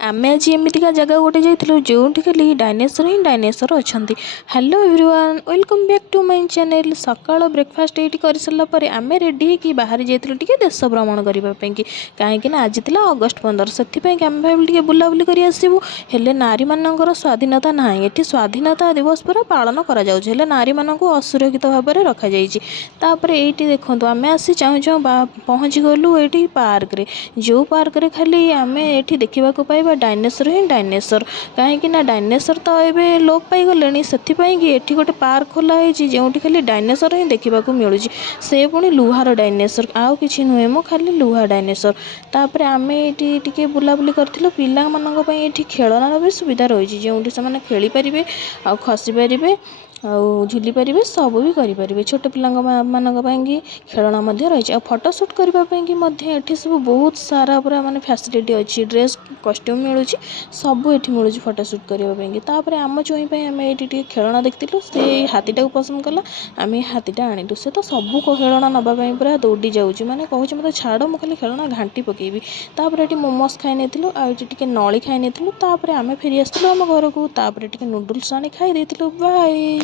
आमे आज एमतीका जगह गोटे जाइलु जो खाली डायनासोर ही डायनासोर अच्छा। Hello everyone, welcome back to my channel. सकाळ ब्रेकफास्ट ये कर सारापर आम रेडी होकर बाहरी जाइलु देश भ्रमण करने की। कहीं आज थी अगस्ट 15 से आम भाई बुलाबुली कर आसबू। हेले नारी मानकर स्वाधीनता ना, ये स्वाधीनता दिवस पूरा पालन कर नारी मान असुरक्षित भाव में रखा जापर। ये देखो आम आसी चाहूँ चाहूँ पहुँच गलु ये पार्क रे। जो पार्क रे खाली आम ये देखा पाइबा डायनासोर ही डायनासोर। कहीं डायनासोर तो ये लोप पाई गले से ये गोटे पार्क खोलाई जो खाली डायनासोर ही देखा मिलूँ। से पुणी लुहार डायनासोर आउ कि नुहे मो खाली लुहा डायनासोर। तापर आम ये बुलाबुली करूँ पिला ये खेलनार भी सुविधा रही जो से खेली पारे आ खसी पारे आउ झुली पारे सब भी करें। छोट पिला मानी खेलना रही। फोटो शूट करने सब बहुत सारा पूरा माने फैसिलिटी अच्छी। ड्रेस कॉस्ट्यूम मिलूँ सब ये मिलूँ फोटो शूट करने। आम चुई आम ये खेलना देखिलु से हाथीटा को पसंद कला आम हाथीटा आणिलु। से तो सब खेलना नापी पूरा दौड़ी जाऊँगी मैंने कहूँ मत छाड़ मु खाली खेलना घाटी पकेबी। ये मोमोज खाई नहीं आए नली खाई नहीं आम फेरी आसलु आम घर को। नूडल्स आनी खाई बाय।